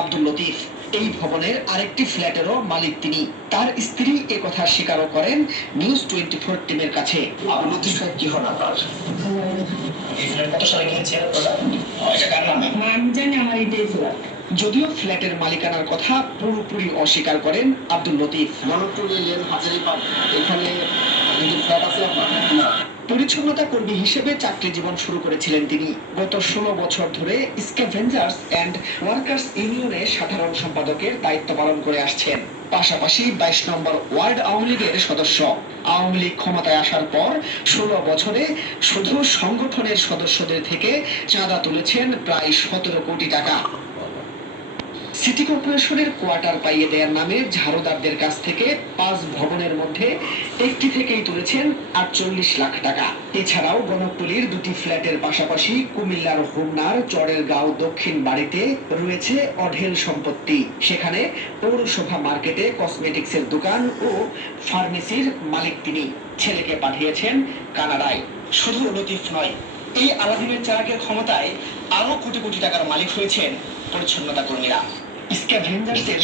আব্দুল লতিফ এই ভবনের আরেকটি ফ্ল্যাটেরও মালিক তিনি। তার স্ত্রী একথা স্বীকারও করেন নিউজ 24 টিমের কাছে। আব্দুল লতিফ সাহেব কি হন আপনার? এই ফ্ল্যাট কত সালে কিনেছেন আপনারা? এটা কার নামে? আমি জানি আমার এটাই ফ্ল্যাট। যদিও ফ্ল্যাটের মালিকানার কথা পুরোপুরি অস্বীকার করেন আব্দুল লতিফ। গণটুলি লেন হাজারীবাগ এখানে দুটি ফ্ল্যাট আছে আপনার? না। পরিচ্ছন্নতা কর্মী হিসেবে চাকরি জীবন শুরু করেছিলেন তিনি। গত 16 বছর ধরে স্ক্যাভেঞ্জার্স অ্যান্ড ওয়ার্কার্স ইউনিয়নে সাধারণ সম্পাদকের দায়িত্ব পালন করে আসছেন। পাশাপাশি 22 নম্বর ওয়ার্ড আওয়ামী লীগের সদস্য। আওয়ামী লীগ ক্ষমতায় আসার পর 16 বছরে শুধু সংগঠনের সদস্যদের থেকে চাঁদা তুলেছেন প্রায় 17 কোটি টাকা। সিটি কর্পোরেশনের কোয়ার্টার পাইয়ে দেওয়ার নামে ঝাড়ুদারদের কাছ থেকে 5 ভবনের মধ্যে একটি থেকেই তুলেছেন 48 লাখ টাকা। এছাড়াও গণকটুলির দুটি ফ্ল্যাটের পাশাপাশি কুমিল্লার হোমনার চরের গাঁও দক্ষিণ বাড়িতে রয়েছে অঢেল সম্পত্তি। সেখানে পৌরসভা মার্কেটে কসমেটিক্সের দোকান ও ফার্মেসির মালিক তিনি। ছেলেকে পাঠিয়েছেন কানাডায়। শুধু লতিফ নয়, এই আলাদিনের চেরাগের ক্ষমতায় আরো কোটি কোটি টাকার মালিক হয়েছেন পরিচ্ছন্নতা কর্মীরা। স্ক্যাভেঞ্জার্সের